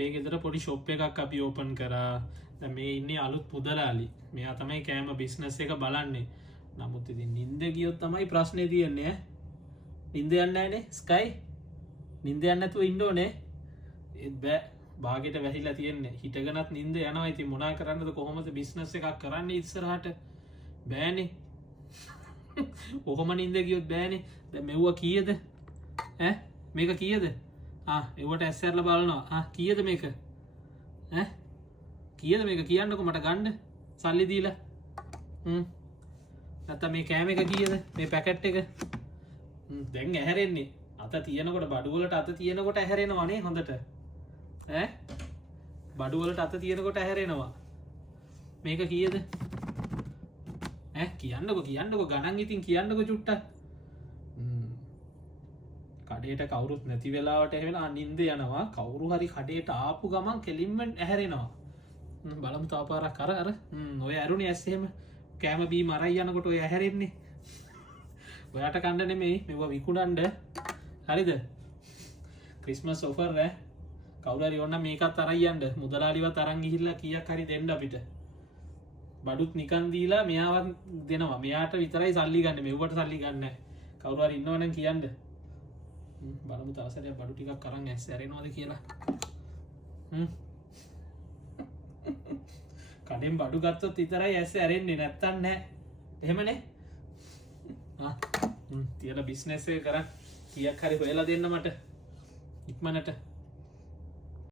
අපේ ගෙදර පොඩි ෂොප් එකක් අපි ඕපන් කරා. දැන් මේ ඉන්නේ අලුත් පුදලාලි. මෙයා තමයි කෑම බිස්නස් එක බලන්නේ. නමුත් ඉතින් නිින්ද ගියොත් තමයි ප්‍රශ්නේ තියෙන්නේ ඈ. නිින්ද යන්නේ නැහනේ ස්කයි. නිින්ද යන්නේ නැතුව ඉන්න ඕනේ. ඒත් බෑ. භාගයට වැහිලා තියෙන්නේ. හිටගෙනත් නිින්ද යනවා. ඉතින් මොනා කරන්නද කොහොමද බිස්නස් එකක් කරන්නේ ඉස්සරහට? බෑනේ. කොහොම නිින්ද ගියොත් බෑනේ. දැන් මෙව්වා කීයද? ඈ මේක කීයද? ඒවට ඇස්සරලා බලනවා. කීයද මේක? ඈ කීයද මේක කියන්නකො මට ගන්න සල්ලි දීලා. නැත්නම් මේ කෑම එක කීයද? මේ පැකට් එක. දැන් ඇහැරෙන්නේ. අත තියෙනකොට බඩු වලට අත තියෙනකොට ඇහැරෙනවා නේ හොඳට. ඈ බඩු වලට අත තියෙනකොට ඇහැරෙනවා. මේක කීයද? කියන්නකො ගණන් ඉතින් කියන්නකො චුට්ටක්. කඩේට කවුරුත් නැති වෙලාවට එහෙවෙලා නිින්ද යනවා. කවුරු හරි කඩේට ආපු ගමන් කෙලින්ම ඇහැරෙනවා. බලමු තව පාරක් අර ඔය ඇරුණේ ඇස් එහෙම කෑම බීම අරයි යනකොට ඔය ඇහැරෙන්නේ. ඔයාට කන්න නෙමෙයි මේවා විකුණන්න. හරිද? ක්‍රිස්මස් ඔෆර් ඈ. කවුරු හරි ඕන නම් මේකත් අරයි යන්න. මුදලාලිවත් අරන් ගිහිල්ලා කීයක් හරි දෙන්න අපිට. බඩුත් නිකන් දීලා මෙයාවත් දෙනවා. මෙයාට විතරයි සල්ලි ගන්න. මෙව්වට සල්ලි ගන්න නැහැ. කවුරු හරි ඉන්නවනම් කියන්න. බලමු තාසරයක් බඩු ටිකක් අරන් ඇස් ඇරෙනවද කියලා. කඩෙන් බඩු ගත්තොත් විතරයි ඇස් ඇරෙන්නේ නැත්තම් නෑ. එහෙමනේ. තියලා බිස්නස් එක කරන් කීයක් හරි හොයලා දෙන්න මට ඉක්මනට.